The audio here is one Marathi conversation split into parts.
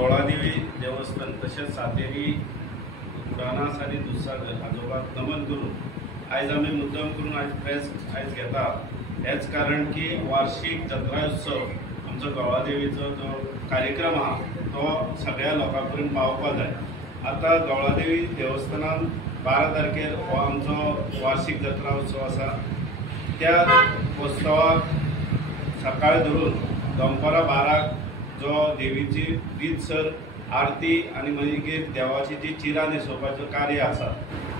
गवळादेवी देवस्थान तशेंच सातेरी उडाणास आनी दुधसागर हाजोबाक नमन करून आयज आमी मुद्दम करून आज प्रेस आयज घेता। हेच कारण की वार्षिक जत्रा उत्सव आमचो गवळादेवीचो जो कार्यक्रम आहा तो सगळ्या लोकां पर्यंत पावपाक जाय। आता गवळादेवी देवस्थानान 12 तारखेर हो आमचो वार्षिक जत्रा उत्सव आसा। त्या उत्सवाक सकाळ धरून दनपारां 12 जो देवीची रीतसर आरती आनी मागीर देवाची जी चिरा न्हेसोवपाचो कार्य आसा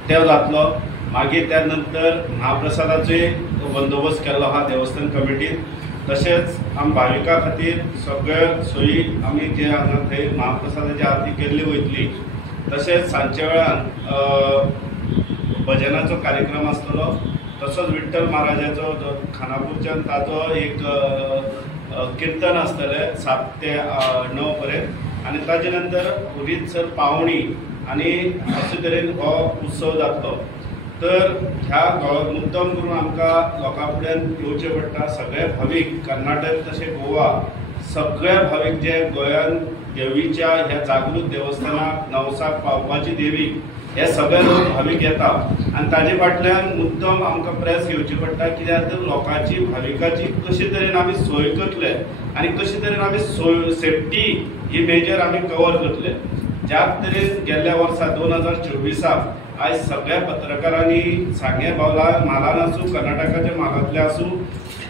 तो जातलो। मागीर त्या नंतर महाप्रसादाचोय बंदोबस्त केल्लो आहा देवस्थान कमिटीन। तशेंच आमी भाविकां खातीर सगळ्यो सोयी आमी जे हांगा थंय महाप्रसादाची आरती केल्ली वयतली। तशेंच सांजच्या वेळार भजनाचो कार्यक्रम आसतलो। तसोच विठ्ठल महाराजाचो जो खानापूरच्यान ताचो एक कीर्तन आसतलें 7 ते 9 पर्यंत आनी ताजे नंतर रीतसर पावणी आनी अशे तरेन हो उत्सव जातलो। तर ह्या मुद्दम करून आमकां लोकां फुड्यान येवचें पडटा। सगळे भावीक कर्नाटक तशें गोवा सगळे भावीक जे गोंयान देवीच्या ह्या जागृत देवस्थानाक नवसाक पावपाची देवी हे सगळे लोक भावीक येता आनी ताजे फाटल्यान मुद्दम आमकां प्रेस घेवची पडटा। कित्याक तर लोकांची भाविकाची कशे तरेन आमी सोय करतले आनी कशे तरेन आमी सेफ्टी ही मेजर आमी कवर करतले। ज्या तरेन गेल्ल्या वर्सा 2024 आयज सगळ्या पत्रकारांनी सांगे म्हालान आसूं कर्नाटकाच्या म्हालांतले आसूं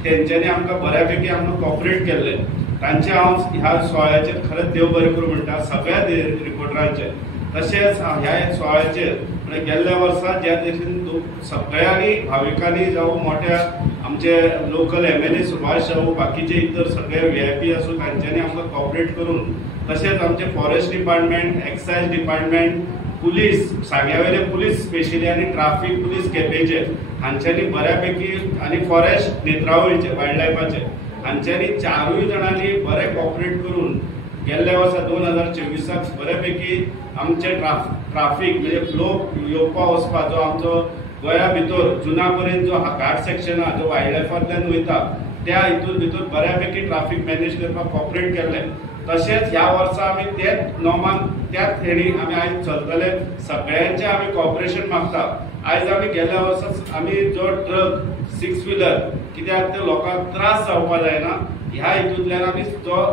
तेंच्यांनी आमकां बऱ्यापैकी आमकां कॉपरेट केल्ले। तांचे हांव ह्या सुवाळ्याचेर खरेंच देव बरें करूं म्हणटा सगळ्या रिपोर्टरांचे। तशेंच ह्या सुवाळ्याचेर म्हणजे गेल्ल्या वर्सा ज्या तरेन सगळ्यांनी भाविकांनी जावं मोठ्या आमचे लोकल MLA सुभाष जावं बाकीचे इतर सगळे VIP आसूं तांच्यांनी आमकां कॉपरेट करून तशेंच आमचे forest department excise department police सांग्यावेले पुलीस स्पेशली आनी ट्राफीक पुलीस केपेचे हांच्यांनी बऱ्यापैकी आनी फॉरेस्ट नेत्रावळीचे वायल्ड लायफाचे हांच्यांनी 4 जाणांनी बरें कॉपरेट करून गेल्ल्या वर्सा 2024 बऱ्यापैकी आमचे ट्राफीक म्हणजे फ्लो येवपा वचपा जो आमचो गोंया भितर जुना पर्यंत जो घाट सेक्शन आहा जो वायल्ड लायफांतल्यान वयता त्या हितून भितर बऱ्यापैकी ट्राफीक मॅनेज करपाक कॉपरेट केल्ले। तशेंच ह्या वर्सा आमी तेच नॉर्मान त्याच हेणी आमी आयज चलतले सगळ्यांचे आमी कॉपरेशन मागता। आयज आमी गेल्ल्या वर्सा आमी जो ट्रक 6 व्हिलर कित्याक ते लोकांक त्रास जावपा जायना ह्या हितूंतल्यान आमी जो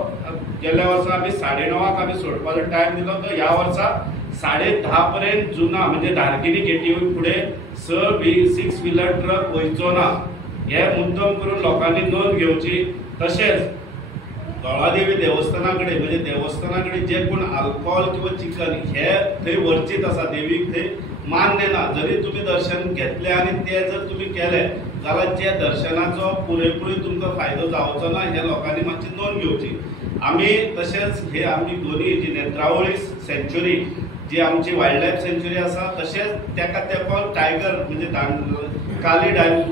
गेल्ल्या वर्सा आमी 9:30 आमी सोडपाचो टायम दिलो तो ह्या वर्सा 10:30 पर्यंत जुना म्हणजे दारगिनी गेटी फुडें 6 व्हिलर ट्रक वयचो ना हे मुद्दम करून लोकांनी नोंद घेवची। तशेंच गवळादेवी देवस्थाना कडेन म्हणजे देवस्थाना कडेन जे कोण अल्कोहोल किंवा चिकन हे थंय वर्जीत आसा देवीक थंय मान्य ना। जरी तुम्ही दर्शन घेतले आनी ते जर तुम्ही केले जाल्यार जे दर्शनाचो पुरेपूर तुमकां फायदो जावचो ना हे लोकांनी मातशी नोंद घेवची। आमी तशेंच हे आमची दोनी जी नेत्रावळी सेंच्युरी जी आमची वायल्ड लायफ सेंच्युरी आसा तशेंच तेका तेंको टायगर म्हणजे काली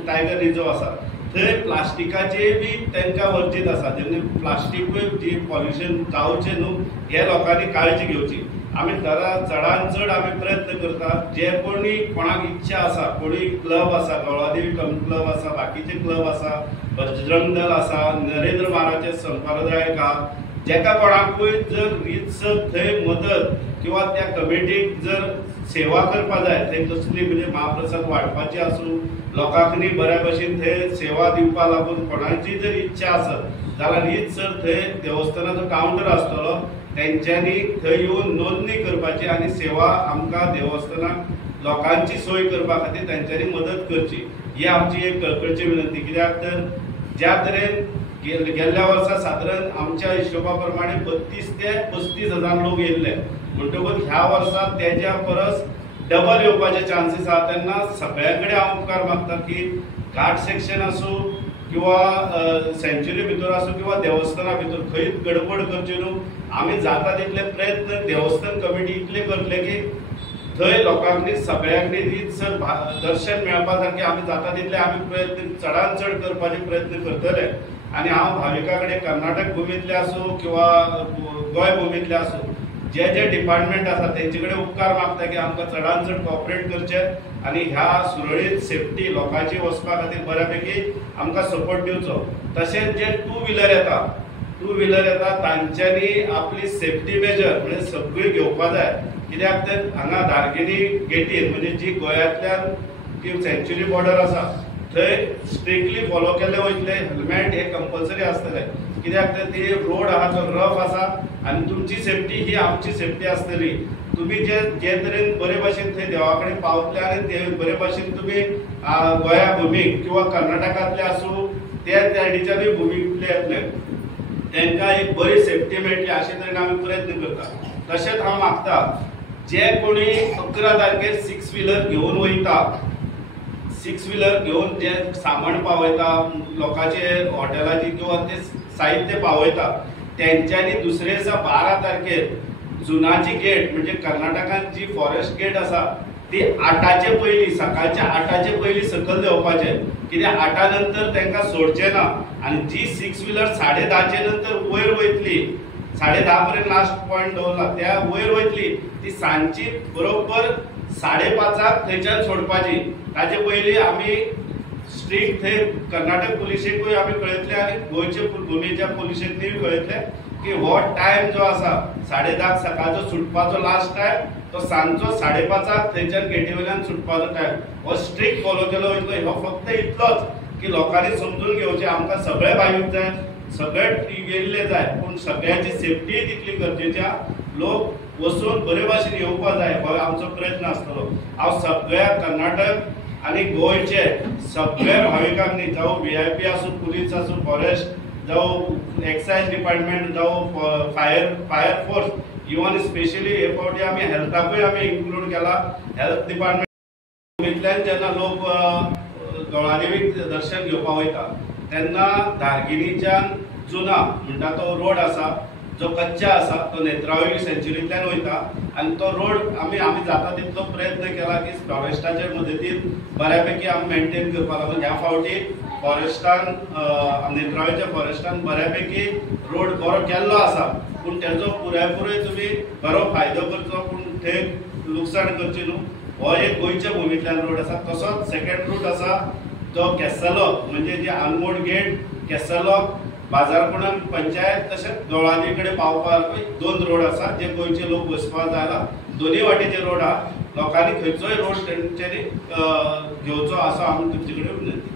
टायगर रिजर्व आसा थंय प्लास्टिकाचे बी तांकां वर्जीत आसा। जेन्ना प्लास्टीकूय जी पॉल्युशन जावचें न्हू हे लोकांनी काळजी घेवची। आमी चडांत चड आमी प्रयत्न करता जे कोणी कोणाक इच्छा आसा कोणी क्लब आसा गवळादेवी क्लब आसा बाकीचे क्लब आसा बजरंग दल आसा नरेंद्र महाराज संप्रदायक आहा जेका कोणाकूय जर रीतसर थंय मदत किंवा त्या कमिटीक जर सेवा करपा जाय थंय कसली म्हणजे महाप्रसाद वाडपाची आसूं लोकांनी बऱ्या भशेन थंय सेवा दिवपा लागून कोणाची जर इच्छा आसत जाल्यार रीतसर थंय देवस्थानाचो कावंटर आसतलो तेंच्यांनी थंय येवन नोंदणी करपाची आनी सेवा आमकां देवस्थानाक लोकांची सोय करपा खातीर तेंच्यांनी मदत करची ही आमची एक कळकळीची विनंती। कित्याक तर ज्या तरेन गेल्ल्या वर्सा सादारण आमच्या हिशोबा प्रमाणे 32 ते 35 हजार लोक येयल्ले म्हणटकूच ह्या वर्सा तेज्या परस डबल येवपाचे चान्सीस आहा। तेन्ना सगळ्यां हांव उपकार मागता की घाट सेक्शन आसूं किंवा सेंच्युरी भितर आसूं किंवा देवस्थाना भितर खंयच गडबड करची न्हू। आमी जाता तितले प्रयत्न देवस्थान कमिटी इतले करतले की थंय लोकांनी सगळ्यांनी रीतसर दर्शन मेळपा सारखे आमी जाता तितले आमी प्रयत्न चडांत चड करपाचे प्रयत्न करतले। आनी हांव भाविकां कडेन कर्नाटक भुमींतले आसूं किंवा गोंय भुमींतले आसूं जे जे डिपार्टमेंट आसा तेंचे कडेन उपकार मागता की आमकां चडांत चड कॉपरेट करचे आनी ह्या सुरळीत सेफ्टी लोकांची वचपा खातीर बऱ्यापैकी आमकां सपोर्ट दिवचो। तशेंच जे 2 व्हिलर येता टू व्हीलर येता तांच्यांनी आपली सेफ्टी मेजर म्हणजे सगळी घेवपा जाय, कित्याक ते हांगा धारगिरी गेटीर म्हणजे जी गोंयांतल्यान ती सँच्युरी बॉर्डर आसा थंय स्ट्रिक्टली फॉलो केल्ले वयतले, हेल्मेट हे कंपल्सरी आसतले, कित्याक ते रोड आहा तो रफ आसा आनी तुमची सेफ्टी ही आमची सेफ्टी आसतली। तुम्ही जे तरेन बरे भाशेन थंय देवा कडेन पावतले आनी ते बरे भाशेन तुम्ही गोंया भुमीक किंवा कर्नाटकांतले आसूं त्या सायडीच्यानूय भुमीतले येतले तांकां एक बरी सेफ्टी मेळटली अशे तरेन आमी प्रयत्न करता। तशेंच हांव मागता जे कोणी 11 तारखेर 6 व्हीलर घेवन वयता, 6 व्हीलर घेवन जे सामान पावयता लोकांचे हॉटेलाची किंवा ते साहित्य पावयता त्यांच्यानी दुसरे दिसा 12 तारखेर जुनाची गेट म्हणजे कर्नाटकांत जी फॉरेस्ट गेट आसा ती 8चे पयलीं सकाळच्या 8चे पयलीं सकयल देंवपाचें, कित्याक 8 नंतर तांकां सोडचें ना आनी जी 6 व्हीलर 10:30चे नंतर वयर वयतली, 10:30 पर्यंत लास्ट पॉयंट दवरला त्या वयर वयतली ती सांजची बरोबर 5:30 थंयच्यान सोडपाची। ताचे पयलीं आमी स्ट्रिक्ट थंय कर्नाटक पुलिसेकूय आमी कळयतले आनी गोंयचे भुमीच्या पुलिसेकूय कळयतले की हो टायम जो आसा 10:30 सकाळचो सुटपाचो लास्ट टायम तो सांजचो 5:30 थंयच्यान गेटी वयल्यान सुटपाचो टायम हो स्ट्रिक्ट फॉलो केलो वयतलो। हो फक्त इतलोच की लोकांनी समजून घेवचें आमकां सगळे भाविक जाय, सगळे येयल्ले जाय, पूण सगळ्यांची सेफ्टी तितली गरजेची आहा। लोक वचून बरे भाशेन येवपा जाय हो आमचो प्रयत्न आसतलो। हांव सगळ्या कर्नाटक आनी गोंयचे सगळ्या भाविकांनी जावं VIP आसूं, पुलीस आसूं, फॉरेस्ट जावं एक्सायज डिपार्टमेंट जावं फायर फोर्स, इवन स्पेशली हे फावटी आमी हेल्थाकूय आमी इन्क्लूड केला। हेल्थ डिपार्टमेंटांतल्यान जेन्ना लोक दोळादेवीक दर्शन घेवपा वयता तेन्ना धारगिरीच्यान जुना म्हणटा तो रोड आसा जो कच्चा आसा तो नेत्रावळी सँच्युरींतल्यान वयता आनी तो रोड आमी जाता तितलो प्रयत्न केला की फॉरेस्टाच्या मदतीन बऱ्यापैकी आमी मेंटेन करपाक लागून ह्या फावटी फॉरेस्टान नेत्रावळीच्या फॉरेस्टान बऱ्यापैकी रोड बरो केल्लो आसा, पूण तेजो पुरायपुरय तुमी बरो फायदो करचो, पूण थंय लुकसाण करची न्हू। हो एक गोंयच्या भुमींतल्यान रोड आसा। तसोच सेकंड रूट आसा तो केसलोक म्हणजे जे आनमोड गेट केसलोक बाजारकुंड पंचायत तशेंच दोळादेवी कडेन पावपाक 2 रोड आसा जे गोंयचे लोक वचपाक जायला। दोनूय वाटेचे रोड आहा, लोकांनी खंयचोय रोड तेंच्यांनी घेवचो असो आमी तुमचे कडेन विनंती।